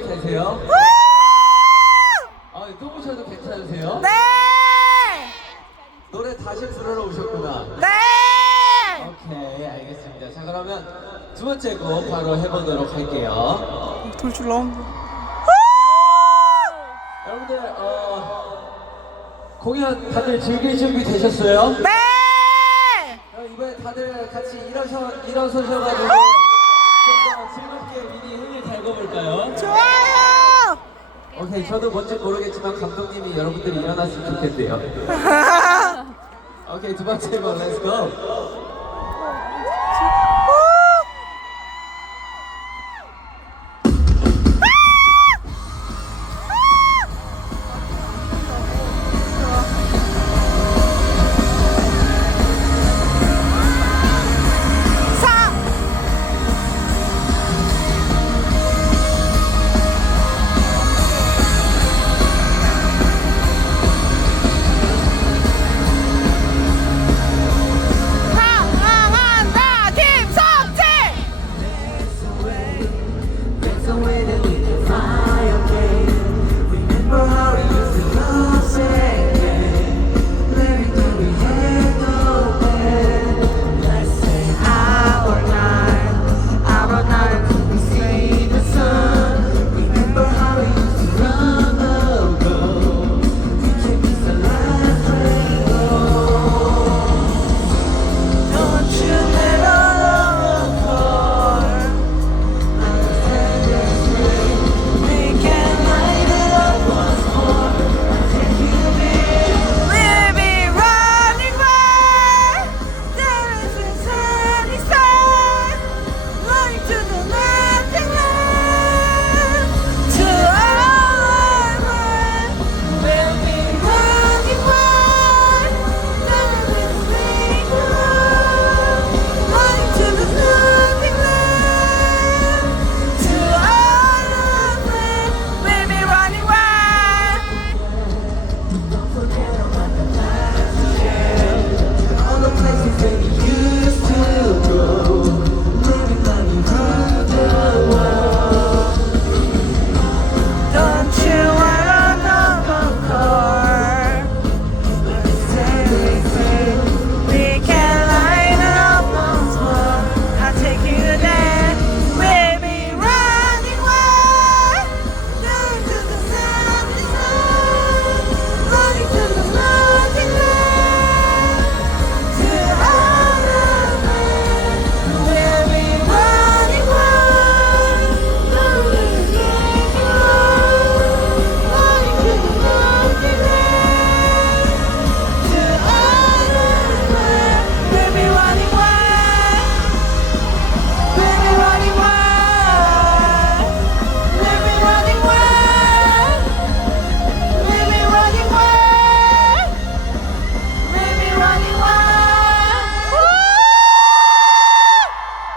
분들 계세요? 또 보셔도 괜찮으세요? 네! 노래 다시 부르러 오셨구나. 네! 오케이, 알겠습니다. 자, 그러면 두 번째 곡 바로 해보도록 할게요. 돌줄 나온다. 여러분들, 공연 다들 즐길 준비 되셨어요? 네! 이번에 다들 같이 일어서셔가지고 좀 더 즐겁게 미니 흥을 달궈볼까요? 좋아요! 오케이, 저도 뭔지 모르겠지만 감독님이 여러분들이 일어났으면 좋겠대요. 오케이, 두 번째 곡 렛츠고!